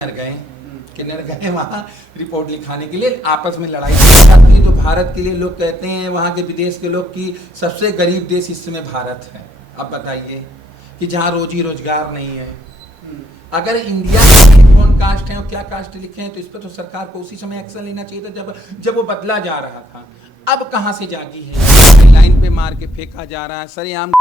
गए किन्नर गए वहाँ रिपोर्ट लिखाने के लिए, आपस में लड़ाई जाती है। तो भारत के लिए लोग कहते हैं, वहाँ के विदेश के लोग, कि सबसे गरीब देश इस समय भारत है। अब बताइए कि जहाँ रोजी रोजगार नहीं है। अगर इंडिया में कौन कास्ट है और क्या कास्ट लिखे हैं, तो इस पर तो सरकार को उसी समय एक्शन लेना चाहिए था जब वो बदला जा रहा था। अब कहाँ से जागी है? लाइन पे मार के फेंका जा रहा है, सरेआम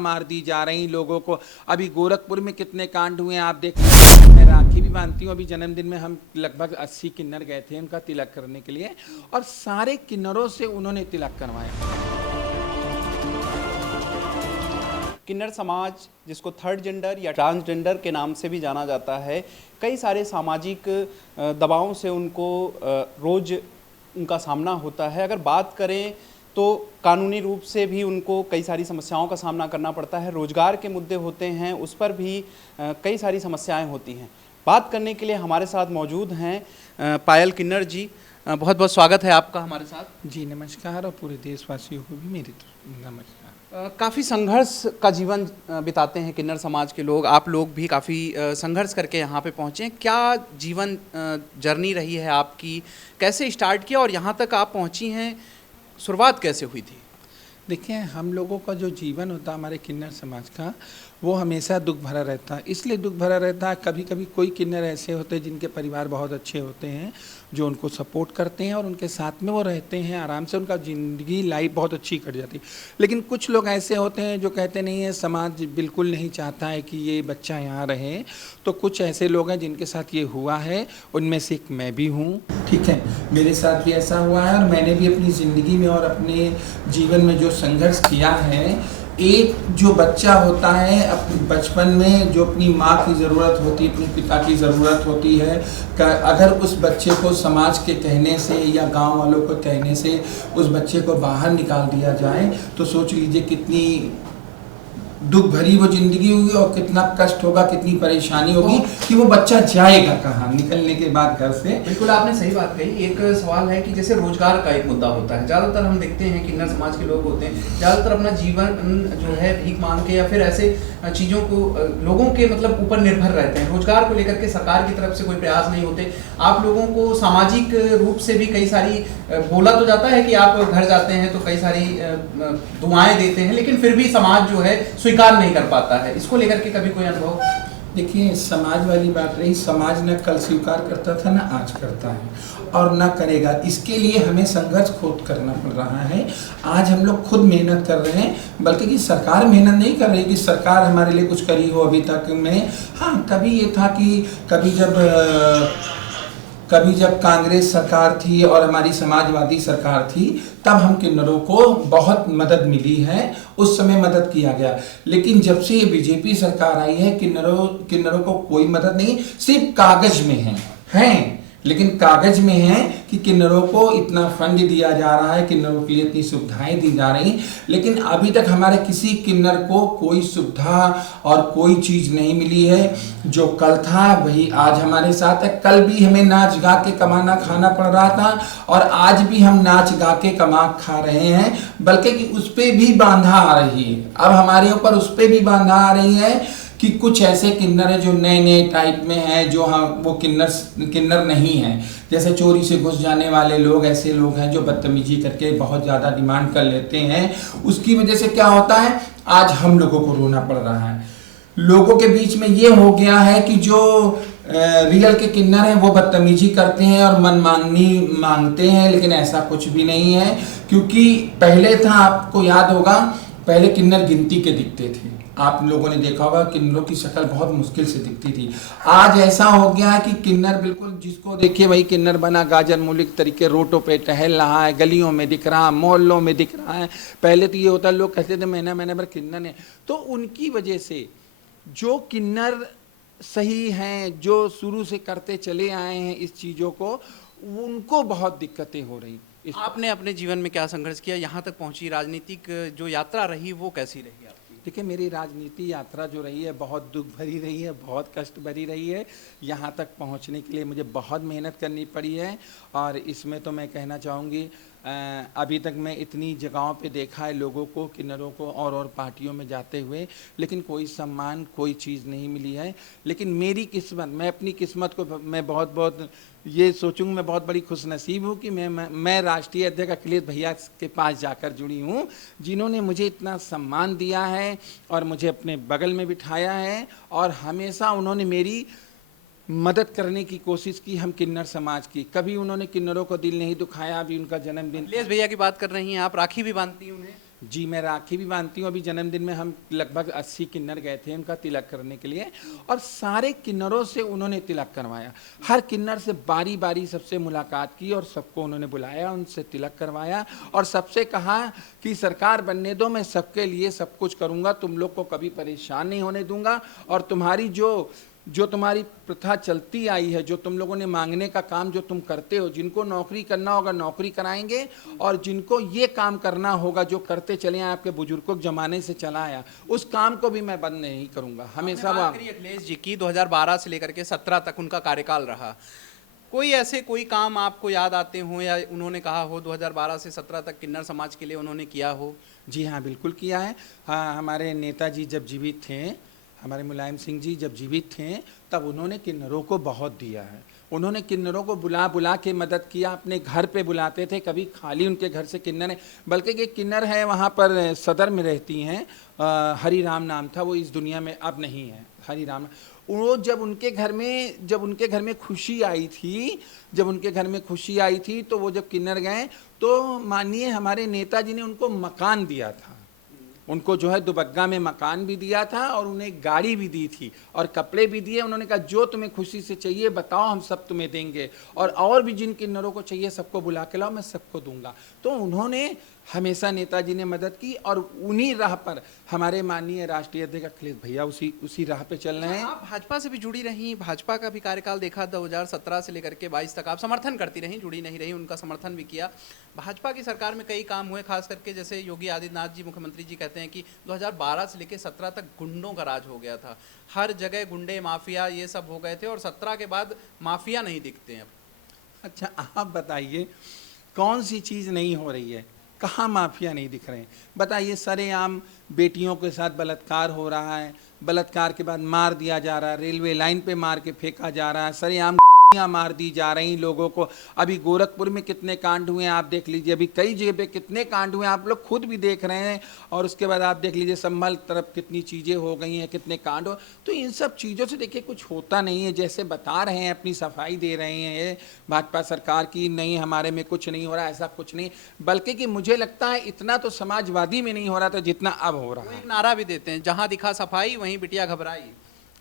मार दी जा रही लोगों को। अभी गोरखपुर में कितने कांड हुए आप देख लीजिए। मैं राखी भी बांधती हूँ, अभी जन्मदिन में हम लगभग 80 किन्नर गए थे उनका तिलक करने के लिए, और सारे किन्नरों से उन्होंने तिलक करवाया। किन्नर समाज, जिसको थर्ड जेंडर या ट्रांसजेंडर के नाम से भी जाना जाता है, कई सारे सामाजिक दबावों से उनको रोज़ उनका सामना होता है। अगर बात करें तो कानूनी रूप से भी उनको कई सारी समस्याओं का सामना करना पड़ता है। रोजगार के मुद्दे होते हैं, उस पर भी कई सारी समस्याएं होती हैं। बात करने के लिए हमारे साथ मौजूद हैं पायल किन्नर जी। बहुत बहुत स्वागत है आपका हमारे साथ। जी नमस्कार, और पूरे देशवासियों को भी मेरी नमस्कार। काफ़ी संघर्ष का जीवन बिताते हैं किन्नर समाज के लोग। आप लोग भी काफ़ी संघर्ष करके यहाँ पे पहुँचे हैं। क्या जीवन जर्नी रही है आपकी? कैसे स्टार्ट किया और यहाँ तक आप पहुँची हैं? शुरुआत कैसे हुई थी? देखिए, हम लोगों का जो जीवन होता है हमारे किन्नर समाज का, वो हमेशा दुख भरा रहता है। इसलिए दुख भरा रहता है, कभी कभी कोई किन्नर ऐसे होते हैं जिनके परिवार बहुत अच्छे होते हैं, जो उनको सपोर्ट करते हैं और उनके साथ में वो रहते हैं, आराम से उनका ज़िंदगी लाइफ बहुत अच्छी कट जाती है। लेकिन कुछ लोग ऐसे होते हैं जो कहते नहीं है, समाज बिल्कुल नहीं चाहता है कि ये बच्चा यहाँ रहे। तो कुछ ऐसे लोग हैं जिनके साथ ये हुआ है, उनमें से एक मैं भी हूँ। ठीक है, मेरे साथ भी ऐसा हुआ है, और मैंने भी अपनी ज़िंदगी में और अपने जीवन में जो संघर्ष किया है। एक जो बच्चा होता है अपने बचपन में, जो अपनी माँ की ज़रूरत होती है, अपने पिता की ज़रूरत होती है, अगर उस बच्चे को समाज के कहने से या गांव वालों को कहने से उस बच्चे को बाहर निकाल दिया जाए, तो सोच लीजिए कितनी दुख भरी वो ज़िंदगी होगी, और कितना कष्ट होगा, कितनी परेशानी होगी कि वो बच्चा जाएगा कहाँ निकलने के बाद घर से। बिल्कुल आपने सही बात कही। एक सवाल है कि जैसे रोजगार का एक मुद्दा होता है, ज़्यादातर हम देखते हैं किन्नर समाज के लोग होते हैं, ज़्यादातर अपना जीवन जो है भीख मांग के या फिर ऐसे चीज़ों को लोगों के मतलब ऊपर निर्भर रहते हैं। रोजगार को लेकर के सरकार की तरफ से कोई प्रयास नहीं होते। आप लोगों को सामाजिक रूप से भी कई सारी बोला तो जाता है कि आप घर जाते हैं तो कई सारी दुआएं देते हैं, लेकिन फिर भी समाज जो है स्वीकार नहीं कर पाता है। इसको लेकर के कभी कोई अनुभव? देखिए, समाज वाली बात रही, समाज न कल स्वीकार करता था, न आज करता है और न करेगा। इसके लिए हमें संघर्ष खुद करना पड़ रहा है। आज हम लोग खुद मेहनत कर रहे हैं, बल्कि कि सरकार मेहनत नहीं कर रही कि सरकार हमारे लिए कुछ करी हो अभी तक में। हाँ, कभी ये था कि कभी जब कांग्रेस सरकार थी और हमारी समाजवादी सरकार थी, तब हम किन्नरों को बहुत मदद मिली है, उस समय मदद किया गया। लेकिन जब से ये बीजेपी सरकार आई है, किन्नरों को कोई मदद नहीं, सिर्फ कागज में हैं, लेकिन कागज में है कि किन्नरों को इतना फंड दिया जा रहा है, किन्नरों के लिए इतनी सुविधाएं दी जा रही, लेकिन अभी तक हमारे किसी किन्नर को कोई सुविधा और कोई चीज़ नहीं मिली है। जो कल था वही आज हमारे साथ है। कल भी हमें नाच गा के कमाना खाना पड़ रहा था, और आज भी हम नाच गा के कमा खा रहे हैं, बल्कि कि उस पर भी बाधा आ रही है। अब हमारे ऊपर उस पर भी बाधा आ रही है कि कुछ ऐसे किन्नर हैं जो नए नए टाइप में हैं, जो वो किन्नर नहीं हैं। जैसे चोरी से घुस जाने वाले लोग, ऐसे लोग हैं जो बदतमीजी करके बहुत ज़्यादा डिमांड कर लेते हैं। उसकी वजह से क्या होता है, आज हम लोगों को रोना पड़ रहा है। लोगों के बीच में ये हो गया है कि जो रियल के किन्नर हैं वो बदतमीजी करते हैं और मनमांगनी मांगते हैं, लेकिन ऐसा कुछ भी नहीं है। क्योंकि पहले था, आपको याद होगा, पहले किन्नर गिनती के दिखते थे। आप लोगों ने देखा होगा किन्नरों की शक्ल बहुत मुश्किल से दिखती थी। आज ऐसा हो गया है कि किन्नर बिल्कुल जिसको देखिए वही किन्नर बना, गाजर मूली के तरीके रोडों पे टहल रहा है, गलियों में दिख रहा है, मोहल्लों में दिख रहा है। पहले तो ये होता, लोग कहते थे महीना भर किन्नर है। तो उनकी वजह से जो किन्नर सही हैं, जो शुरू से करते चले आए हैं इस चीज़ों को, उनको बहुत दिक्कतें हो रही। आपने अपने जीवन में क्या संघर्ष किया, यहाँ तक पहुँची? राजनीतिक जो यात्रा रही वो कैसी रही आपकी? देखिए, मेरी राजनीति यात्रा जो रही है बहुत दुख भरी रही है, बहुत कष्ट भरी रही है। यहाँ तक पहुँचने के लिए मुझे बहुत मेहनत करनी पड़ी है, और इसमें तो मैं कहना चाहूँगी अभी तक मैं इतनी जगहों पे देखा है लोगों को, किन्नरों को और पार्टियों में जाते हुए, लेकिन कोई सम्मान, कोई चीज़ नहीं मिली है। लेकिन मेरी किस्मत, मैं अपनी किस्मत को मैं बहुत बहुत ये सोचूंगा, मैं बहुत बड़ी खुशनसीब हूँ कि मैं राष्ट्रीय अध्यक्ष अखिलेश भैया के पास जाकर जुड़ी हूँ, जिन्होंने मुझे इतना सम्मान दिया है और मुझे अपने बगल में बिठाया है और हमेशा उन्होंने मेरी मदद करने की कोशिश की, हम किन्नर समाज की। कभी उन्होंने किन्नरों को दिल नहीं दुखाया। अभी उनका जन्मदिन, अखिलेश भैया की बात कर रही हैं आप, राखी भी बांधती हैं उन्हें? जी, मैं राखी भी बांधती हूँ। अभी जन्मदिन में हम लगभग 80 किन्नर गए थे उनका तिलक करने के लिए, और सारे किन्नरों से उन्होंने तिलक करवाया। हर किन्नर से बारी बारी सबसे मुलाकात की और सबको उन्होंने बुलाया, उनसे तिलक करवाया और सबसे कहा कि सरकार बनने दो, मैं सबके लिए सब कुछ करूँगा, तुम लोग को कभी परेशान नहीं होने दूंगा, और तुम्हारी जो तुम्हारी प्रथा चलती आई है, जो तुम लोगों ने मांगने का काम जो तुम करते हो, जिनको नौकरी करना होगा नौकरी कराएंगे, और जिनको ये काम करना होगा जो करते चले आए आपके बुजुर्गों के जमाने से चला आया, उस काम को भी मैं बंद नहीं करूंगा। हमेशा वो अखिलेश जी की 2012 से लेकर के 17 तक उनका कार्यकाल रहा, कोई काम आपको याद आते हो या उन्होंने कहा हो 2012 से 17 तक किन्नर समाज के लिए उन्होंने किया हो? जी हाँ, बिल्कुल किया है। हाँ, हमारे नेताजी जब जीवित थे, हमारे मुलायम सिंह जी जब जीवित थे, तब उन्होंने किन्नरों को बहुत दिया है। उन्होंने किन्नरों को बुला बुला के मदद किया, अपने घर पे बुलाते थे, कभी खाली उनके घर से किन्नर है, बल्कि एक किन्नर है वहाँ पर सदर में रहती हैं, हरी राम नाम था, वो इस दुनिया में अब नहीं है, हरी राम। वो जब उनके घर में खुशी आई थी, तो वो जब किन्नर गए तो माननीय हमारे नेताजी ने उनको मकान दिया था, उनको जो है दुबग्गा में मकान भी दिया था और उन्हें गाड़ी भी दी थी और कपड़े भी दिए। उन्होंने कहा जो तुम्हें खुशी से चाहिए बताओ, हम सब तुम्हें देंगे, और भी जिन किन्नरों को चाहिए सबको बुला के लाओ, मैं सबको दूंगा। तो उन्होंने हमेशा, नेताजी ने मदद की, और उन्हीं राह पर हमारे माननीय राष्ट्रीय अध्यक्ष अखिलेश भैया उसी राह पे चल रहे हैं। आप भाजपा से भी जुड़ी रही, भाजपा का भी कार्यकाल देखा 2017 से लेकर के 22 तक, आप समर्थन करती रही, जुड़ी नहीं रही, उनका समर्थन भी किया। भाजपा की सरकार में कई काम हुए, खास करके जैसे योगी आदित्यनाथ जी मुख्यमंत्री जी कहते हैं कि 2012 से लेकर 17 तक गुंडों का राज हो गया था, हर जगह गुंडे माफिया ये सब हो गए थे, और 17 के बाद माफिया नहीं दिखते हैं। अच्छा, आप बताइए कौन सी चीज़ नहीं हो रही है, कहाँ माफिया नहीं दिख रहे हैं? बताइए, सरेआम बेटियों के साथ बलात्कार हो रहा है, बलात्कार के बाद मार दिया जा रहा है, रेलवे लाइन पे मार के फेंका जा रहा है, सरेआम मार दी जा रही लोगों को। अभी गोरखपुर में कितने कांड हुए आप देख लीजिए, अभी कई जगह पे कितने कांड हुए, आप लोग खुद भी देख रहे हैं, और उसके बाद आप देख लीजिए संभल तरफ कितनी चीज़ें हो गई हैं, कितने कांड हो। तो इन सब चीज़ों से देखिए कुछ होता नहीं है, जैसे बता रहे हैं, अपनी सफाई दे रहे हैं भाजपा सरकार की, नहीं हमारे में कुछ नहीं हो रहा, ऐसा कुछ नहीं, बल्कि कि मुझे लगता है इतना तो समाजवादी में नहीं हो रहा था जितना अब हो रहा है। एक नारा भी देते हैं, जहाँ दिखा सफाई वहीं बिटिया घबराई।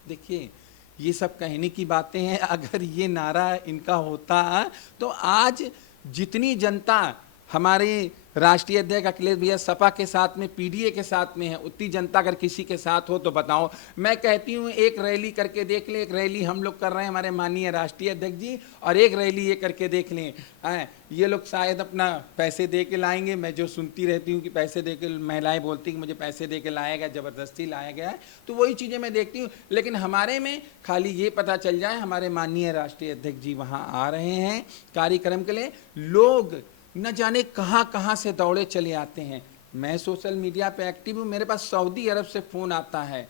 देखिए, ये सब कहने की बातें हैं, अगर ये नारा इनका होता तो आज जितनी जनता हमारे राष्ट्रीय अध्यक्ष अखिलेश भैया सपा के साथ में, पीडीए के साथ में है, उतनी जनता अगर किसी के साथ हो तो बताओ। मैं कहती हूँ एक रैली करके देख लें, एक रैली हम लोग कर रहे हैं हमारे माननीय राष्ट्रीय अध्यक्ष जी, और एक रैली ये करके देख लें। ये लोग शायद अपना पैसे दे के लाएंगे, मैं जो सुनती रहती हूँ कि पैसे दे के महिलाएं बोलती कि मुझे पैसे दे के लाया गया, ज़बरदस्ती लाया गया है, तो वही चीज़ें मैं देखती हूँ। लेकिन हमारे में खाली ये पता चल जाए हमारे माननीय राष्ट्रीय अध्यक्ष जी वहाँ आ रहे हैं कार्यक्रम के लिए, लोग न जाने कहाँ कहाँ से दौड़े चले आते हैं। मैं सोशल मीडिया पे एक्टिव हूँ, मेरे पास सऊदी अरब से फ़ोन आता है,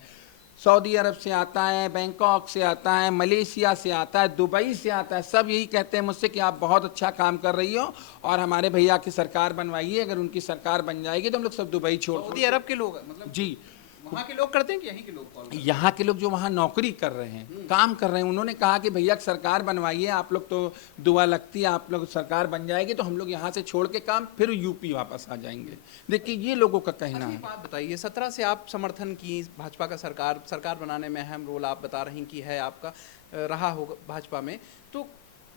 सऊदी अरब से आता है, बैंकॉक से आता है, मलेशिया से आता है, दुबई से आता है, सब यही कहते हैं मुझसे कि आप बहुत अच्छा काम कर रही हो और हमारे भैया की सरकार बनवाइए, अगर उनकी सरकार बन जाएगी तो हम लोग सब दुबई छोड़। सऊदी अरब के लोग मतलब? जी, वहाँ के लोग करते हैं कि यहीं के लोग? यहाँ के लोग जो वहाँ नौकरी कर रहे हैं, काम कर रहे हैं, उन्होंने कहा कि भैया सरकार बनवाइए, आप लोग तो दुआ लगती है, आप लोग सरकार बन जाएगी तो हम लोग यहाँ से छोड़ के काम फिर यूपी वापस आ जाएंगे। देखिए, ये लोगों का कहना है। बात बताइए, 17 से आप समर्थन की भाजपा का, सरकार बनाने में अहम रोल आप बता रही कि है आपका, रहा होगा भाजपा में, तो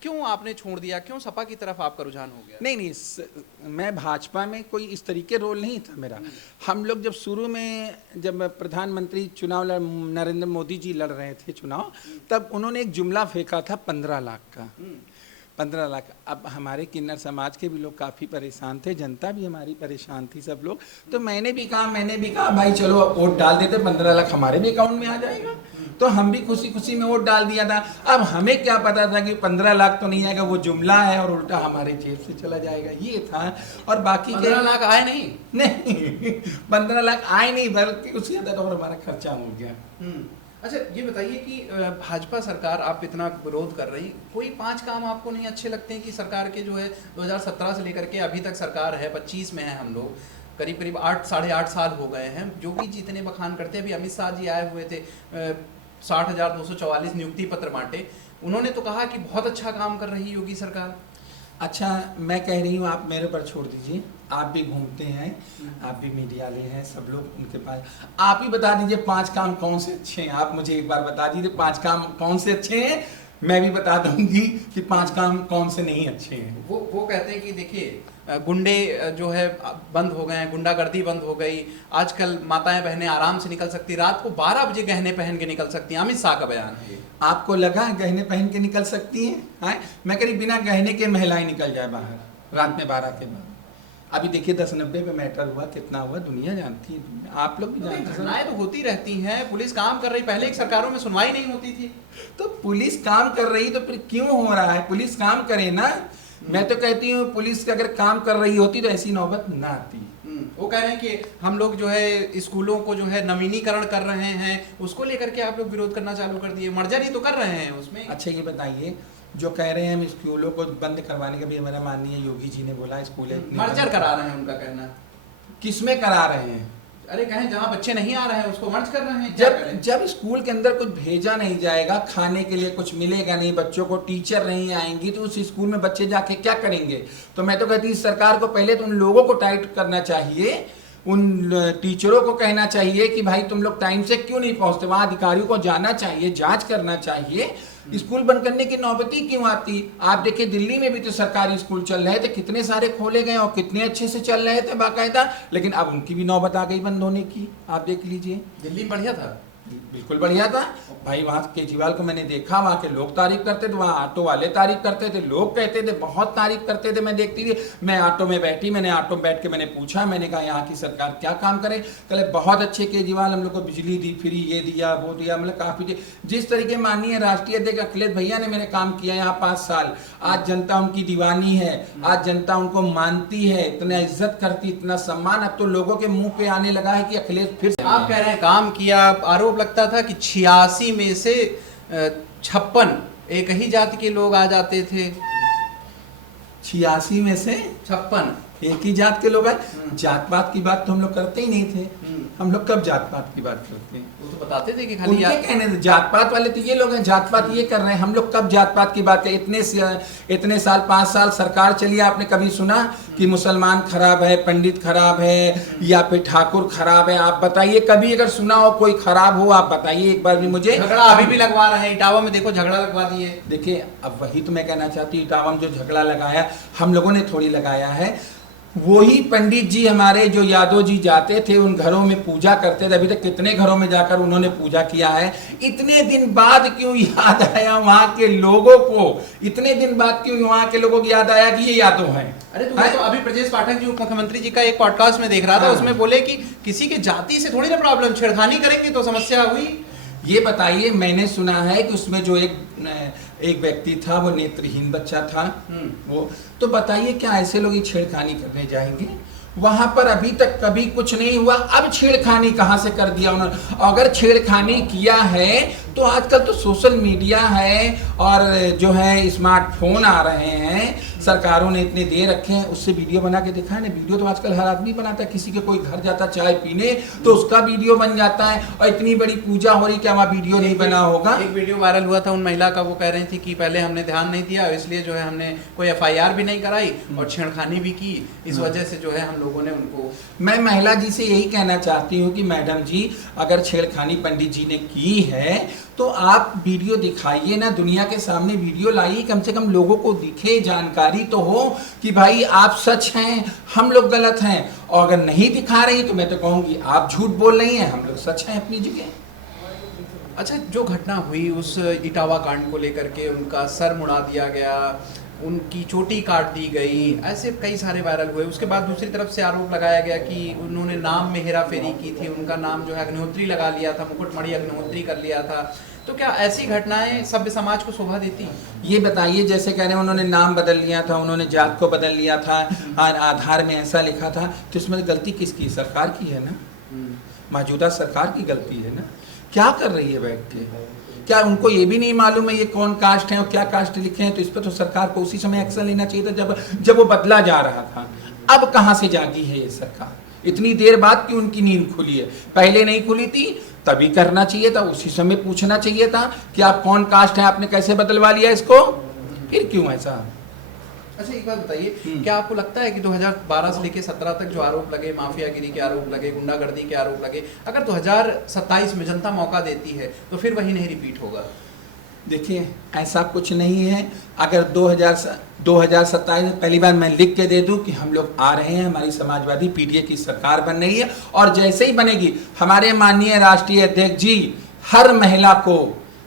क्यों आपने छोड़ दिया, क्यों सपा की तरफ आपका रुझान हो गया? नहीं, मैं भाजपा में कोई इस तरीके रोल नहीं था मेरा। हम लोग जब शुरू में, जब प्रधानमंत्री चुनाव नरेंद्र मोदी जी लड़ रहे थे चुनाव, तब उन्होंने एक जुमला फेंका था 15 लाख का, 15 लाख। अब हमारे किन्नर समाज के भी लोग काफ़ी परेशान थे, जनता भी हमारी परेशान थी, सब लोग। तो मैंने भी कहा भाई चलो वोट डाल देते, 15 लाख हमारे भी अकाउंट में आ जाएगा, तो हम भी खुशी खुशी में वोट डाल दिया था। अब हमें क्या पता था कि 15 लाख तो नहीं आएगा, वो जुमला है और उल्टा हमारे जेब से चला जाएगा, ये था। और बाकी 15 लाख आए नहीं 15 लाख आए नहीं, बल्कि उससे ज़्यादा तो और हमारा खर्चा हो गया। अच्छा ये बताइए कि भाजपा सरकार, आप इतना विरोध कर रही, कोई 5 काम आपको नहीं अच्छे लगते हैं कि सरकार के जो है 2017 से लेकर के अभी तक सरकार है, 25 में है हम लोग, करीब करीब 8 साल हो गए हैं। योगी जी इतने बखान करते हैं, अभी अमित शाह जी आए हुए थे, 60,244 नियुक्ति पत्र बांटे, उन्होंने तो कहा कि बहुत अच्छा काम कर रही योगी सरकार। अच्छा, मैं कह रही हूँ आप मेरे पर छोड़ दीजिए, आप भी घूमते हैं, आप भी मीडिया ले हैं, सब लोग उनके पास, आप ही बता दीजिए 5 काम कौन से अच्छे हैं। आप मुझे एक बार बता दीजिए 5 काम कौन से अच्छे हैं, मैं भी बता दूंगी कि 5 काम कौन से नहीं अच्छे हैं। वो कहते हैं कि देखिए गुंडे जो है बंद हो गए हैं, गुंडागर्दी बंद हो गई, आजकल माताएं बहनें आराम से निकल सकती, रात को 12 बजे गहने पहन के निकल सकती हैं, अमित शाह का बयान है। आपको लगा गहने पहन के निकल सकती हैं? मैं कह रही बिना गहने के महिलाएं निकल जाए बाहर रात में 12 के बाद। अभी देखिए 1090 पे मैटर हुआ, कितना हुआ दुनिया जानती है, आप लोग भी जानते हैं। घटनाएं तो होती रहती हैं, पुलिस काम कर रही, पहले एक सरकारों में सुनवाई नहीं होती थी। तो पुलिस काम कर रही तो फिर क्यों हो रहा है? पुलिस काम करे ना। मैं तो कहती हूँ पुलिस अगर काम कर रही होती तो ऐसी नौबत ना आती। वो कह रहे हैं कि हम लोग जो है स्कूलों को जो है नवीनीकरण कर रहे हैं, उसको लेकर के आप लोग विरोध करना चालू कर दिए, मर्जर ही तो कर रहे हैं उसमें। अच्छा ये बताइए, जो कह रहे हैं हम स्कूलों को बंद करवाने का भी हमारा माननीय योगी जी ने बोला स्कूल मर्जर करा रहे हैं, उनका कहना। किसमें करा रहे हैं? अरे कहें जहाँ बच्चे नहीं आ रहे हैं उसको मर्ज कर रहे हैं। जब स्कूल के अंदर कुछ भेजा नहीं जाएगा, खाने के लिए कुछ मिलेगा नहीं, बच्चों को टीचर नहीं आएंगी, तो उस स्कूल में बच्चे जाके क्या करेंगे? तो मैं तो कहती हूँ सरकार को पहले तो उन लोगों को टाइट करना चाहिए, उन टीचरों को कहना चाहिए कि भाई तुम लोग टाइम से क्यों नहीं पहुंचते, वहां अधिकारियों को जाना चाहिए, जांच करना चाहिए। स्कूल बंद करने की नौबती क्यों आती? आप देखिए दिल्ली में भी तो सरकारी स्कूल चल रहे थे, कितने सारे खोले गए और कितने अच्छे से चल रहे थे बाकायदा, लेकिन अब उनकी भी नौबत आ गई बंद होने की। आप देख लीजिए, दिल्ली में बढ़िया था, बिल्कुल बढ़िया था भाई। वहाँ केजरीवाल को मैंने देखा, वहाँ के लोग तारीफ करते थे, वहाँ ऑटो वाले तारीफ करते थे, लोग कहते थे, बहुत तारीफ करते थे। मैं देखती थी, मैं ऑटो में बैठी, मैंने ऑटो में बैठ के मैंने पूछा, मैंने कहा यहाँ की सरकार क्या काम करे? कहले बहुत अच्छे केजरीवाल, हम लोग को बिजली दी फ्री, ये दिया वो दिया, मतलब काफी। जिस तरीके माननीय राष्ट्रीय अध्यक्ष अखिलेश भैया ने मेरे काम किया यहाँ 5 साल, आज जनता उनकी दीवानी है, आज जनता उनको मानती है, इतना इज्जत करती, इतना सम्मान अब तो लोगों के मुंह पे आने लगा है कि अखिलेश फिर से। आप कह रहे हैं काम किया, आरोप लगता था कि 86 में से 56 एक ही जाति के लोग आ जाते थे। 86 में से 56 एक ही जात के लोग हैं। जात पात की बात तो हम लोग करते ही नहीं थे। हम लोग कब जात पात की बात करते हैं? वो तो बताते थे कि खाली उनके कहने थे जात पात वाले तो ये लोग हैं, जात पात ये कर रहे हैं। हम लोग कब जात पात की बात है? इतने साल 5 साल सरकार चली, आपने कभी सुना कि मुसलमान खराब है, पंडित खराब है या फिर ठाकुर खराब है? आप बताइए, कभी अगर सुना हो कोई खराब हो, आप बताइए एक बार भी मुझे। झगड़ा अभी भी लगवा रहे हैं, इटावा में देखो झगड़ा लगवा दिए। देखिए अब वही तो मैं कहना चाहती हूँ, इटावा में जो झगड़ा लगाया हम लोगों ने थोड़ी लगाया है। वही पंडित जी हमारे जो यादव जी जाते थे उन घरों में पूजा करते थे, अभी तक कितने घरों में जाकर उन्होंने पूजा किया है। इतने दिन बाद क्यों याद आया वहां के लोगों को? इतने दिन बाद क्यों वहां के लोगों को याद आया कि ये यादव हैं? अरे तो अभी ब्रजेश पाठक जी उप मुख्यमंत्री जी का एक पॉडकास्ट में देख रहा था, उसमें बोले कि किसी के जाति से थोड़ी ना प्रॉब्लम, छेड़खानी करेंगे तो समस्या हुई। ये बताइए, मैंने सुना है कि उसमें जो एक व्यक्ति था वो नेत्रहीन बच्चा था, वो तो बताइए क्या ऐसे लोग छेड़खानी करने जाएंगे? वहां पर अभी तक कभी कुछ नहीं हुआ, अब छेड़खानी कहां से कर दिया उन्होंने? अगर छेड़खानी किया है तो आजकल तो सोशल मीडिया है और जो है स्मार्टफोन आ रहे हैं, सरकारों ने इतने दे रखे हैं, उससे वीडियो बना के दिखाए ना। वीडियो तो आजकल हर आदमी बनाता है, किसी के कोई घर जाता चाय पीने तो उसका वीडियो बन जाता है। और इतनी बड़ी पूजा हो रही, क्या वहाँ वीडियो नहीं बना होगा? एक वीडियो वायरल हुआ था उन महिला का, वो कह रही थी कि पहले हमने ध्यान नहीं दिया, इसलिए जो है हमने कोई FIR भी नहीं कराई और छेड़खानी भी की, इस वजह से जो है हम लोगों ने उनको। मैं महिला जी से यही कहना चाहती हूँ कि मैडम जी, अगर छेड़खानी पंडित जी ने की है तो आप वीडियो दिखाइए ना, दुनिया के सामने वीडियो लाइए, कम से कम लोगों को दिखे, जानकारी तो हो कि भाई आप सच हैं, हम लोग गलत हैं। और अगर नहीं दिखा रही तो मैं तो कहूँगी आप झूठ बोल रही हैं, हम लोग सच हैं अपनी जगह। अच्छा, जो घटना हुई उस इटावा कांड को लेकर के, उनका सर मुड़ा दिया गया, उनकी चोटी काट दी गई, ऐसे कई सारे वायरल हुए। उसके बाद दूसरी तरफ से आरोप लगाया गया कि उन्होंने नाम में हेरा फेरी की थी, उनका नाम जो है अग्निहोत्री लगा लिया था, मुकुटमणि अग्निहोत्री कर लिया था। तो क्या ऐसी घटनाएं सभ्य समाज को शोभा देती हैं? ये बताइए, जैसे कह रहे हैं उन्होंने नाम बदल लिया था, उन्होंने जात को बदल लिया था, और आधार में ऐसा लिखा था, तो इसमें गलती किसकी? सरकार की है ना, मौजूदा सरकार की गलती है ना। क्या कर रही है बैठ के? क्या उनको ये भी नहीं मालूम है ये कौन कास्ट है और क्या कास्ट लिखे हैं? तो इस पर तो सरकार को उसी समय एक्शन लेना चाहिए था जब वो बदला जा रहा था। अब कहां से जागी है ये सरकार? इतनी देर बाद कि उनकी नींद खुली है, पहले नहीं खुली थी, तभी करना चाहिए था, उसी समय पूछना चाहिए था कि आप कौन कास्ट है, आपने कैसे बदलवा लिया इसको, फिर क्यों ऐसा? अच्छा, एक बात बताइए, क्या आपको लगता है कि 2012 से लेकर 17 तक जो आरोप लगे, माफियागिरी के आरोप लगे, गुंडागर्दी के आरोप लगे, अगर 2027 में जनता मौका देती है तो फिर वही नहीं रिपीट होगा? देखिए, ऐसा कुछ नहीं है। अगर 2027 में पहली बार मैं लिख के दे दूं कि हम लोग आ रहे हैं, हमारी समाजवादी पीडीए की सरकार बन रही है, और जैसे ही बनेगी हमारे माननीय राष्ट्रीय अध्यक्ष जी हर महिला को,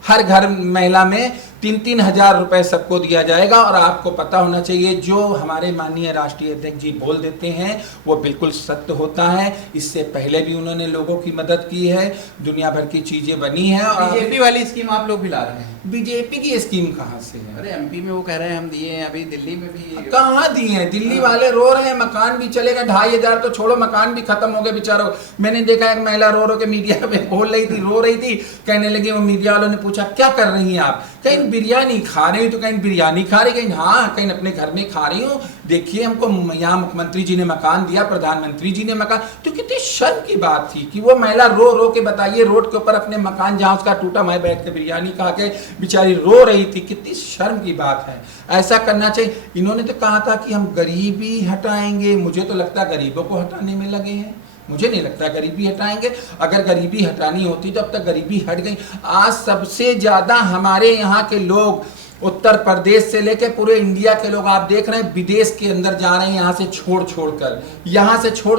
हर घर महिला में 3-3 हजार रुपए सबको दिया जाएगा। और आपको पता होना चाहिए, जो हमारे माननीय राष्ट्रीय अध्यक्ष जी बोल देते हैं वो बिल्कुल सत्य होता है। इससे पहले भी उन्होंने लोगों की मदद की है, दुनिया भर की चीजें बनी है। और बीजेपी वाली स्कीम आप लोग भी ला रहे हैं? बीजेपी की स्कीम कहाँ से है? अरे एमपी में वो कह रहे हैं हम दिए हैं, अभी दिल्ली में भी कहाँ दिए हैं? दिल्ली वाले रो रहे हैं, मकान भी चलेगा, 2500 तो छोड़ो, मकान भी खत्म हो गए बेचारों। मैंने देखा एक महिला रो रो के मीडिया में बोल रही थी, रो रही थी, कहने लगी, वो मीडिया वालों ने पूछा क्या कर रही हैं आप? कहीं बिरयानी खा रही हूँ, तो कहीं बिरयानी खा रही, कहीं हाँ कहीं अपने घर में खा रही हूँ। देखिए, हमको यहाँ मुख्यमंत्री जी ने मकान दिया, प्रधानमंत्री जी ने मकान। तो कितनी शर्म की बात थी कि वो महिला रो रो के, बताइए, रोड के ऊपर अपने मकान जहाँ उसका टूटा, मैं बैठ के बिरयानी खा के बेचारी रो रही थी। कितनी शर्म की बात है, ऐसा करना चाहिए। इन्होंने तो कहा था कि हम गरीबी हटाएंगे, मुझे तो लगता है गरीबों को हटाने में लगे हैं, मुझे नहीं लगता गरीबी हटाएंगे। अगर गरीबी हटानी होती तो अब तक गरीबी हट गई। आज सबसे ज्यादा हमारे यहाँ के लोग, उत्तर प्रदेश से लेकर पूरे इंडिया के लोग, आप देख रहे हैं विदेश के अंदर जा रहे हैं, यहाँ से छोड़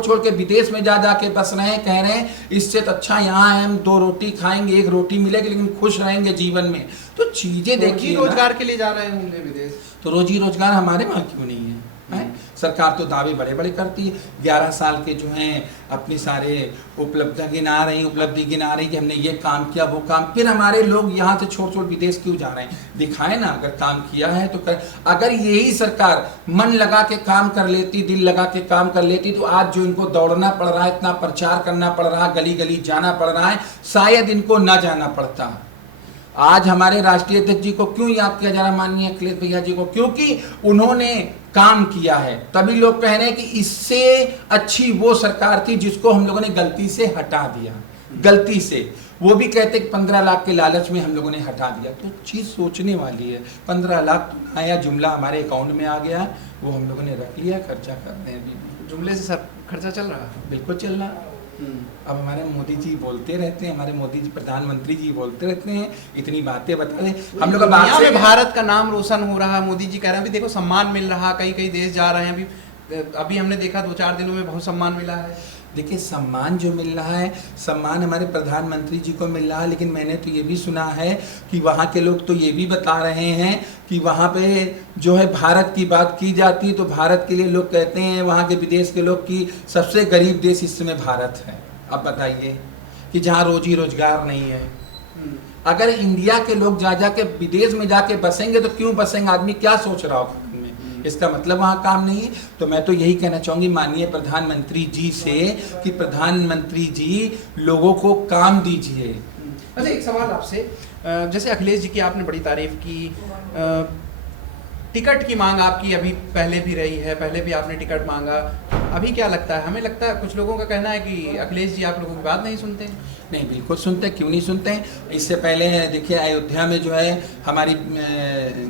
छोड़ के विदेश में जा के बस रहे हैं। कह रहे हैं इससे तो अच्छा यहाँ है, हम 2 रोटी खाएंगे, 1 रोटी मिलेगी, लेकिन खुश रहेंगे जीवन में। तो चीजें देखिए, रोजगार के लिए जा रहे होंगे विदेश, तो रोजी रोजगार हमारे वहाँ क्यों नहीं है? सरकार तो दावे बड़े बड़े करती है, 11 साल के जो हैं अपनी सारे उपलब्धि गिना रही कि हमने ये काम किया, वो काम। फिर हमारे लोग यहाँ से छोड़ छोड़ विदेश क्यों जा रहे हैं? दिखाए ना, अगर काम किया है तो कर। अगर यही सरकार मन लगा के काम कर लेती, दिल लगा के काम कर लेती, तो आज जो इनको दौड़ना पड़ रहा है, इतना प्रचार करना पड़ रहा है, गली गली जाना पड़ रहा है, शायद इनको न जाना पड़ता। आज हमारे राष्ट्रीय अध्यक्ष जी को क्यों याद किया जा रहा है, माननीय अखिलेश भैया जी को? क्योंकि उन्होंने काम किया है। तभी लोग कह रहे हैं कि इससे अच्छी वो सरकार थी जिसको हम लोगों ने गलती से हटा दिया, गलती से। वो भी कहते कि 15 लाख के लालच में हम लोगों ने हटा दिया। तो चीज सोचने वाली है। 15 लाख तो नया जुमला हमारे अकाउंट में आ गया, वो हम लोगों ने रख लिया, खर्चा कर रहे हैं। अभी जुमले से सब खर्चा चल रहा है? बिल्कुल चल रहा है। अब हमारे मोदी जी बोलते रहते हैं, हमारे मोदी जी प्रधानमंत्री जी बोलते रहते हैं, इतनी बातें बता रहे हम लोग। दुनिया में भारत का नाम रोशन हो रहा है, मोदी जी कह रहे हैं अभी देखो सम्मान मिल रहा, कई कई देश जा रहे हैं। अभी हमने देखा 2-4 दिनों में बहुत सम्मान मिला है। देखिए, सम्मान जो मिल रहा है, सम्मान हमारे प्रधानमंत्री जी को मिल रहा है, लेकिन मैंने तो ये भी सुना है कि वहाँ के लोग तो ये भी बता रहे हैं कि वहाँ पे जो है भारत की बात की जाती है तो भारत के लिए लोग कहते हैं, वहाँ के विदेश के लोग, कि सबसे गरीब देश इस समय भारत है। अब बताइए कि जहाँ रोजी रोजगार नहीं है। अगर इंडिया के लोग जा के विदेश में जाके बसेंगे तो क्यों बसेंगे? आदमी क्या सोच रहा होगा? इसका मतलब वहाँ काम नहीं है। तो मैं तो यही कहना चाहूँगी माननीय प्रधानमंत्री जी से कि प्रधानमंत्री जी लोगों को काम दीजिए। अच्छा, एक सवाल आपसे, जैसे अखिलेश जी की आपने बड़ी तारीफ की, टिकट की मांग आपकी अभी पहले भी रही है, पहले भी आपने टिकट मांगा, अभी क्या लगता है? हमें लगता है, कुछ लोगों का कहना है कि अखिलेश जी आप लोगों की बात नहीं सुनते। नहीं, बिल्कुल सुनते, क्यों नहीं सुनते हैं। इससे पहले देखिए, अयोध्या में जो है हमारी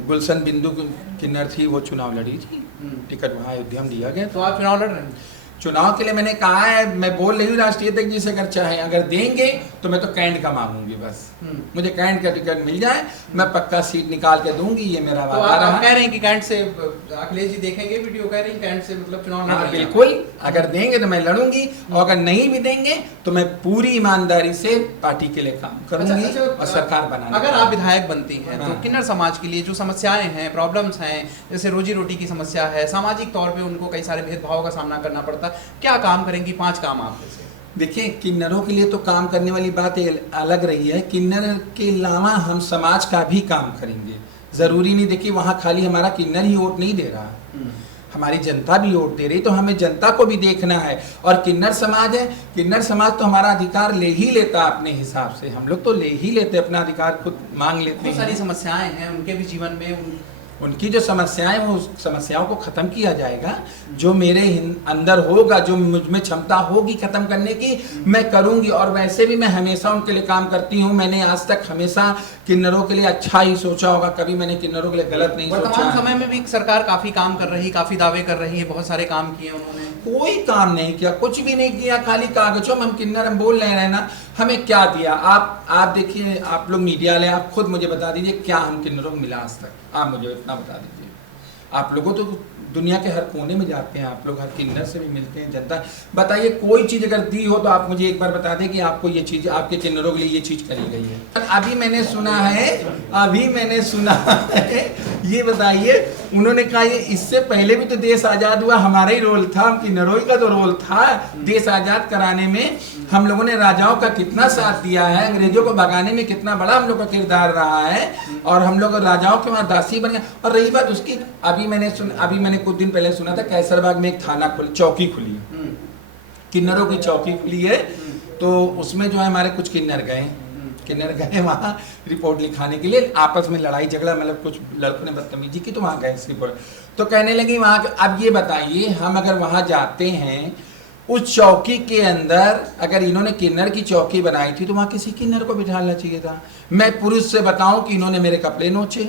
गुलशन बिंदु किन्नर थी, वो चुनाव लड़ी थी, टिकट वहाँ अयोध्या में दिया गया। तो आप चुनाव लड़ रहे हैं? चुनाव के लिए मैंने कहा है, मैं बोल रही हूँ राष्ट्रीय अध्यक्ष जी से, अगर चाहे अगर देंगे तो मैं तो कैंट का मांगूंगी बस। मुझे कैंट का टिकट मिल जाए, मैं पक्का सीट निकाल के दूंगी, ये मेरा तो वादा रहा। आप कह रहे हैं कि कैंट से अखिलेश जी देखेंगे वीडियो, कह रहे हैं कैंट से मतलब चुनाव हाँ लड़ेंगे। बिल्कुल, अगर देंगे तो मैं लड़ूंगी, और अगर नहीं भी देंगे तो मैं पूरी ईमानदारी से पार्टी के लिए काम करूंगी और सरकार बनाने। अगर आप विधायक बनती हैं तो हाँ। किन्नर समाज के लिए जो समस्याएं हैं, प्रॉब्लम्स हैं, जैसे रोजी रोटी की समस्या है, सामाजिक तौर पे उनको कई सारे भेदभावों का सामना करना पड़ता है, क्या काम करेंगी? 5 काम आप में से। देखिए, किन्नरों के लिए तो काम करने वाली बात अलग रही है। किन्नर के अलावा हम समाज का भी काम करेंगे। ज़रूरी नहीं, देखिए वहाँ खाली हमारा किन्नर ही वोट नहीं दे रहा, हमारी जनता भी वोट दे रही, तो हमें जनता को भी देखना है। और किन्नर समाज है, किन्नर समाज तो हमारा अधिकार ले ही लेता अपने हिसाब से, हम लोग तो ले ही लेते, अपना अधिकार खुद मांग लेते बहुत हैं। सारी समस्याएं हैं उनके भी जीवन में, उनकी जो समस्याएं, वो उस समस्याओं को ख़त्म किया जाएगा। जो मेरे अंदर होगा, जो मुझ में क्षमता होगी ख़त्म करने की, मैं करूंगी। और वैसे भी मैं हमेशा उनके लिए काम करती हूं। मैंने आज तक हमेशा किन्नरों के लिए अच्छा ही सोचा होगा, कभी मैंने किन्नरों के लिए गलत नहीं सोचा। वर्तमान समय में भी सरकार काफी काम कर रही, काफी दावे कर रही है, बहुत सारे काम किए उन्होंने। कोई काम नहीं किया, कुछ भी नहीं किया, खाली कागजों में हम किन्नर हम बोल रहे हैं ना। हमें क्या दिया? आप देखिए, आप लोग मीडिया वाले, आप खुद मुझे बता दीजिए क्या हम किन्नरों को मिला आज तक, आप मुझे इतना बता दीजिए। आप लोगों तो दुनिया के हर कोने में जाते हैं, आप लोग हर किन्नर से भी मिलते हैं, जनता, बताइए कोई चीज़ अगर दी हो तो आप मुझे एक बार बता दें कि आपको ये चीज़, आपके किन्नरों के लिए ये चीज़ करी गई है। अभी मैंने सुना है, ये बताइए, उन्होंने कहा ये इससे पहले भी तो देश आज़ाद हुआ, हमारा ही रोल था, हम किन्नरों का तो रोल था देश आज़ाद कराने में। हम लोगों ने राजाओं का कितना साथ दिया है, अंग्रेजों को भगाने में कितना बड़ा हम लोग का किरदार रहा है, और हम लोग राजाओं के वहाँ दासी बन गए। और रही बात उसकी, अभी मैंने कुछ दिन पहले सुना था कैसरबाग में एक थाना चौकी खुली, किन्नरों की चौकी खुली है। तो उसमें जो है हमारे कुछ किन्नर गए वहाँ रिपोर्ट लिखाने के लिए, आपस में लड़ाई झगड़ा, मतलब कुछ लड़कों ने बदतमीजी की, तो वहाँ गए इस रिपोर्ट। तो कहने लगे वहाँ, अब ये बताइए, हम अगर वहाँ जाते हैं, उस चौकी के अंदर अगर इन्होंने किन्नर की चौकी बनाई थी तो वहाँ किसी किन्नर को बिठाना चाहिए था। मैं पुरुष से बताऊं कि इन्होंने मेरे कपड़े नोचे,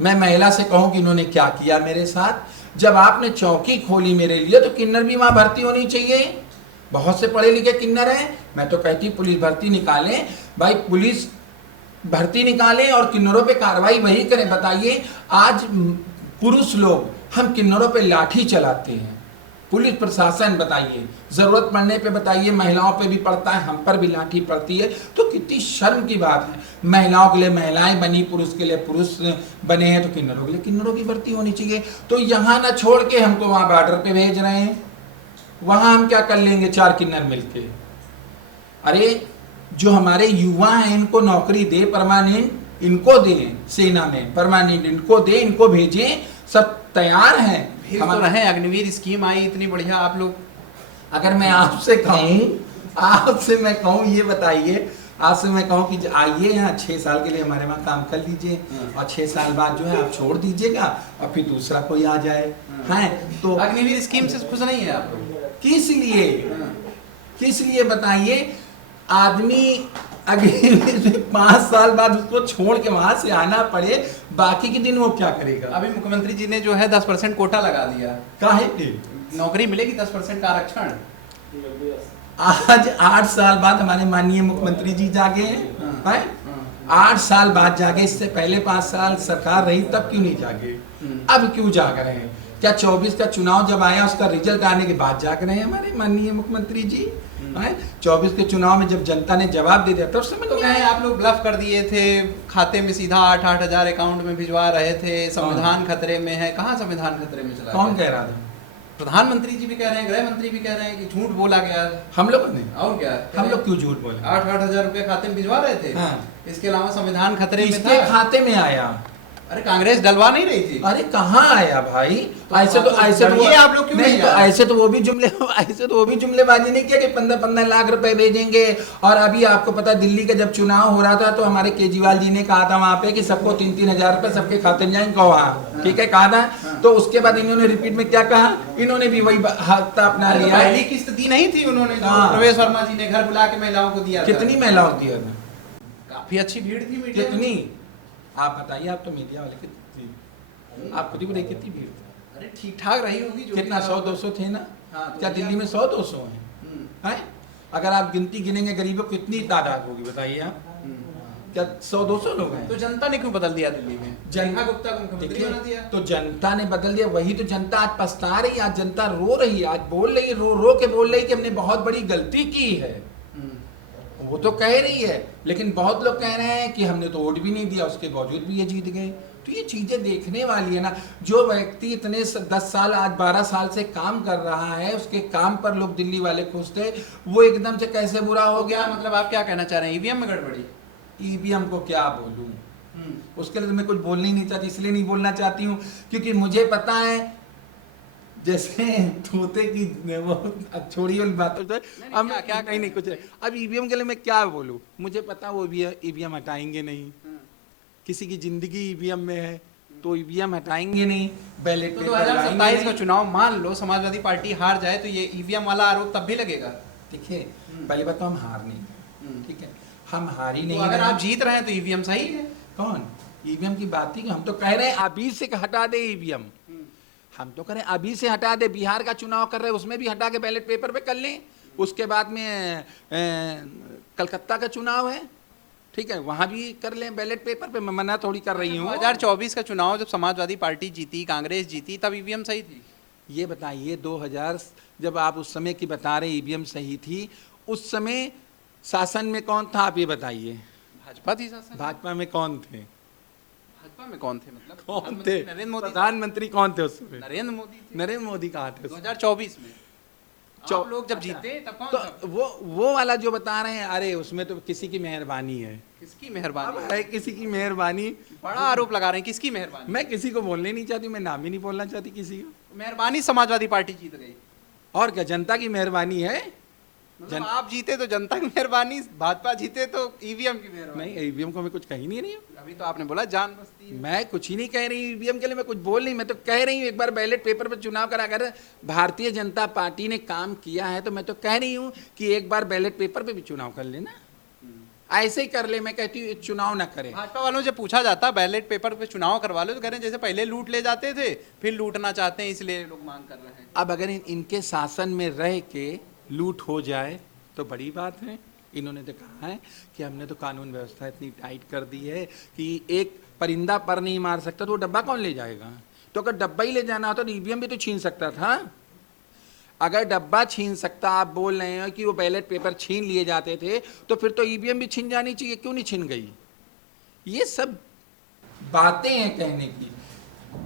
मैं महिला से कहूं कि इन्होंने क्या किया मेरे साथ। जब आपने चौकी खोली मेरे लिए तो किन्नर भी वहाँ भर्ती होनी चाहिए। बहुत से पढ़े लिखे किन्नर हैं, मैं तो कहती पुलिस भर्ती निकालें भाई, पुलिस भर्ती निकालें और किन्नरों पे कार्रवाई वही करें। बताइए, आज पुरुष लोग हम किन्नरों पे लाठी चलाते हैं, पुलिस प्रशासन बताइए, जरूरत पड़ने पे बताइए महिलाओं पे भी पड़ता है, हम पर भी लाठी पड़ती है। तो कितनी शर्म की बात है। महिलाओं के लिए महिलाएं बनी, पुरुष के लिए पुरुष बने हैं, तो किन्नरों के लिए किन्नरों की भर्ती होनी चाहिए। तो यहाँ ना छोड़ के हमको वहाँ बॉर्डर पे भेज रहे हैं, वहाँ हम क्या कर लेंगे 4 किन्नर मिलके? अरे जो हमारे युवा हैं इनको नौकरी दे, परमानेंट इनको दें, सेना में परमानेंट इनको दे, इनको भेजें, सब तैयार हैं। हम तो रहे, अग्निवीर स्कीम आई इतनी बढ़िया, आप लोग, अगर मैं आपसे मैं कहूँ ये बताइए, आपसे मैं कहूँ कि आइए यहाँ 6 साल के लिए हमारे वहाँ काम कर लीजिए, और 6 साल बाद जो है आप छोड़ दीजिएगा और फिर दूसरा कोई आ जाए। हैं तो अग्निवीर स्कीम से खुश नहीं है आप लोग? किस लिए बताइए? आदमी अगर 5 साल बाद उसको छोड़ के वहां से आना पड़े, बाकी के दिन वो क्या करेगा? अभी मुख्यमंत्री जी ने जो है 10% कोटा लगा दिया, काहे? नौकरी मिलेगी 10% का आरक्षण। आज 8 साल बाद हमारे माननीय मुख्यमंत्री जी जागे हैं, 8 साल बाद जागे। इससे पहले 5 साल सरकार रही तब क्यों नहीं जागे? अब क्यों जाग रहे हैं? क्या 24 का चुनाव जब आया उसका रिजल्ट आने के बाद जाग रहे हैं हमारे माननीय मुख्यमंत्री जी? 24 के चुनाव में जब जनता ने जवाब दे दिया तब समझ तो कहें आप लोग ब्लफ कर दिए थे, खाते में सीधा 8-8 हजार अकाउंट में भिजवा रहे थे, संविधान खतरे में है। कहाँ संविधान खतरे में चला? कौन कह रहा था? प्रधानमंत्री जी भी कह रहे हैं, गृह मंत्री भी कह रहे हैं कि झूठ बोला गया। हम लोग ने? और क्या, हम लोग क्यों झूठ बोले? 8-8 हजार रुपए खाते में भिजवा रहे थे। इसके अलावा संविधान खतरे में था। खाते में आया? अरे कांग्रेस डलवा नहीं रही थी। अरे कहाँ आया भाई? ऐसे तो आप लोग क्यों नहीं? ऐसे तो वो भी जुमलेबाजी नहीं किया कि 15-15 लाख रुपए भेजेंगे। और अभी आपको पता दिल्ली का जब चुनाव हो रहा था तो हमारे केजरीवाल जी ने कहा था वहाँ पे कि सबको 3-3 हजार रुपए सबके खाते में जाएंगे, वहाँ ठीक है कहा था। तो उसके बाद इन्होंने रिपीट में क्या कहा? इन्होंने भी वही हफ्ता अपना लिया। पहली किस्त दी नहीं थी उन्होंने, प्रवेश वर्मा जी ने घर बुला के महिलाओं को दिया। कितनी महिलाओं को दिया? काफी अच्छी भीड़ थी मीडिया। कितनी? आप बताइए, आप तो मीडिया वाले, कितनी? आप खुद ही बताइए कितनी भीड़ थी? अरे ठीक ठाक रही होगी जो कितना भी 100-200 थे ना? हाँ, तो क्या भैया- दिल्ली में 100-200 हैं? हैं? अगर आप गिनती गिनेंगे गरीबों की कितनी तादाद होगी बताइए आप? क्या 100-200 लोग हैं? तो जनता ने क्यों बदल दिया दिल्ली में? रेखा गुप्ता को मुख्यमंत्री बना दिया। तो जनता ने बदल दिया, वही तो जनता आज पछता रही है, आज जनता रो रही है, आज बोल रही है, रो रो के बोल रही है कि हमने बहुत बड़ी गलती की है। वो तो कह रही है, लेकिन बहुत लोग कह रहे हैं कि हमने तो वोट भी नहीं दिया, उसके बावजूद भी ये जीत गए। तो ये चीजें देखने वाली है ना। जो व्यक्ति इतने 10 साल आज 12 साल से काम कर रहा है, उसके काम पर लोग दिल्ली वाले खुश थे, वो एकदम से कैसे बुरा हो क्या गया? मतलब आप क्या कहना चाह रहे हैं, ईवीएम में गड़बड़ी? ईवीएम को क्या बोलूं, उसके लिए तो मैं कुछ बोलना ही नहीं चाहती, इसलिए नहीं बोलना चाहती हूँ क्योंकि मुझे पता है, जैसे तोते की वो, अब छोड़िए वाली बात। अब क्या नहीं कुछ नहीं। अब ईवीएम के लिए मैं क्या बोलूं, मुझे पता वो भी ईवीएम हटाएंगे नहीं, किसी की जिंदगी ईवीएम में है तो ईवीएम हटाएंगे नहीं, बैलेट तो पेपर 2027 लाएंगे का नहीं। चुनाव मान लो समाजवादी पार्टी हार जाए तो ये ईवीएम वाला आरोप तब भी लगेगा। देखिए पहली बात तो हम हार नहीं गए, ठीक है, हम हार ही तो नहीं अगर रहे। आप जीत रहे हैं तो ईवीएम सही है। कौन ईवीएम की बात ही, हम तो कह रहे हैं अभी से हटा दे ईवीएम, हम तो करें अभी से हटा दे। बिहार का चुनाव कर रहे हैं उसमें भी हटा के बैलेट पेपर पे कर लें। उसके बाद में कलकत्ता का चुनाव है, ठीक है, वहां भी कर लें बैलेट पेपर पे। मैं मना थोड़ी कर रही हूँ। 2024 का चुनाव जब समाजवादी पार्टी जीती, कांग्रेस जीती, तब ईवीएम सही थी। ये बताइए 2000 जब आप उस समय की बता रहे ईवीएम सही थी, उस समय शासन में कौन था आप ये बताइए? भाजपा थी शासन। भाजपा में कौन थे? भाजपा में कौन थे मतलब? कौन थे? नरेंद्र मोदी। प्रधानमंत्री कौन थे उस समय? नरेंद्र मोदी थे। नरेंद्र मोदी कहाँ थे उस समय? 2024 में चौ- आप लोग जब जीते तब कौन तो था? वो वाला जो बता रहे हैं, अरे उसमें तो किसी की मेहरबानी है। किसकी अब मेहरबानी? है किसी की मेहरबानी। बड़ा आरोप लगा रहे हैं, किसकी मेहरबानी? मैं किसी को बोलने नहीं चाहती, मैं नाम ही नहीं बोलना चाहती किसी को। मेहरबानी समाजवादी पार्टी जीत गई। और क्या, जनता की मेहरबानी है। मतलब आप जीते तो जनता की मेहरबानी, भाजपा जीते तो ईवीएम की मेहरबानी। नहीं, ईवीएम को मैं कुछ कह ही नहीं रही हूँ। अभी तो आपने बोला जान बसती है। मैं कुछ ही नहीं कह रही ईवीएम के लिए, मैं कुछ बोल नहीं, मैं तो कह रही हूँ एक बार बैलेट पेपर पर चुनाव करा कर भारतीय जनता पार्टी ने काम किया है, तो मैं तो कह रही हूँ कि एक बार बैलेट पेपर पे भी चुनाव कर लेना, ऐसे ही कर ले। मैं कहती हूँ चुनाव ना करें। भाजपा वालों से पूछा जाता बैलेट पेपर पे चुनाव करवा लो तो कह रहे हैं जैसे पहले लूट ले जाते थे फिर लूटना चाहते हैं, इसलिए लोग मांग कर रहे हैं। अब अगर इनके शासन में रह के लूट हो जाए तो बड़ी बात है। इन्होंने तो कहा है कि हमने तो कानून व्यवस्था इतनी टाइट कर दी है कि एक परिंदा पर नहीं मार सकता, तो वो डब्बा कौन ले जाएगा? तो अगर डब्बा ही ले जाना होता तो ईवीएम भी तो छीन सकता था। अगर डब्बा छीन सकता, आप बोल रहे हैं कि वो बैलेट पेपर छीन लिए जाते थे, तो फिर तो ईवीएम भी छीन जानी चाहिए, क्यों नहीं छीन गई? ये सब बातें हैं कहने की।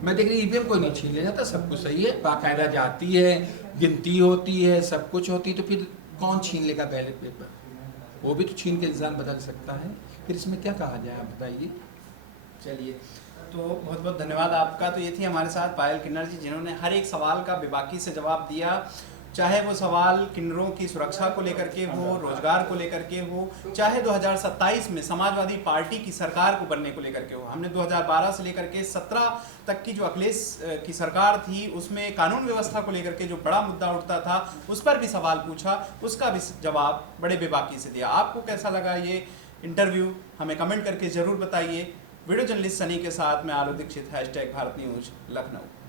मैं देख रही ईवीएम कोई नहीं छीन ले जाता, सब कुछ सही है, बाकायदा जाती है, गिनती होती है, सब कुछ होती, तो फिर कौन छीन लेगा बैलेट पेपर? वो भी तो छीन के इंसान बदल सकता है, फिर इसमें क्या कहा जाए आप बताइए। चलिए, तो बहुत बहुत धन्यवाद आपका। तो ये थी हमारे साथ पायल किन्नर जी, जिन्होंने हर एक सवाल का बेबाकी से जवाब दिया, चाहे वो सवाल किन्नरों की सुरक्षा को लेकर के हो, रोजगार को लेकर के हो, चाहे 2027 में समाजवादी पार्टी की सरकार को बनने को लेकर के हो। हमने 2012 से लेकर के 17 तक की जो अखिलेश की सरकार थी उसमें कानून व्यवस्था को लेकर के जो बड़ा मुद्दा उठता था उस पर भी सवाल पूछा, उसका भी जवाब बड़े बेबाकी से दिया। आपको कैसा लगा ये इंटरव्यू हमें कमेंट करके जरूर बताइए। वीडियो जर्नलिस्ट सनी के साथ मैं आलोक दीक्षित, #भारत न्यूज लखनऊ।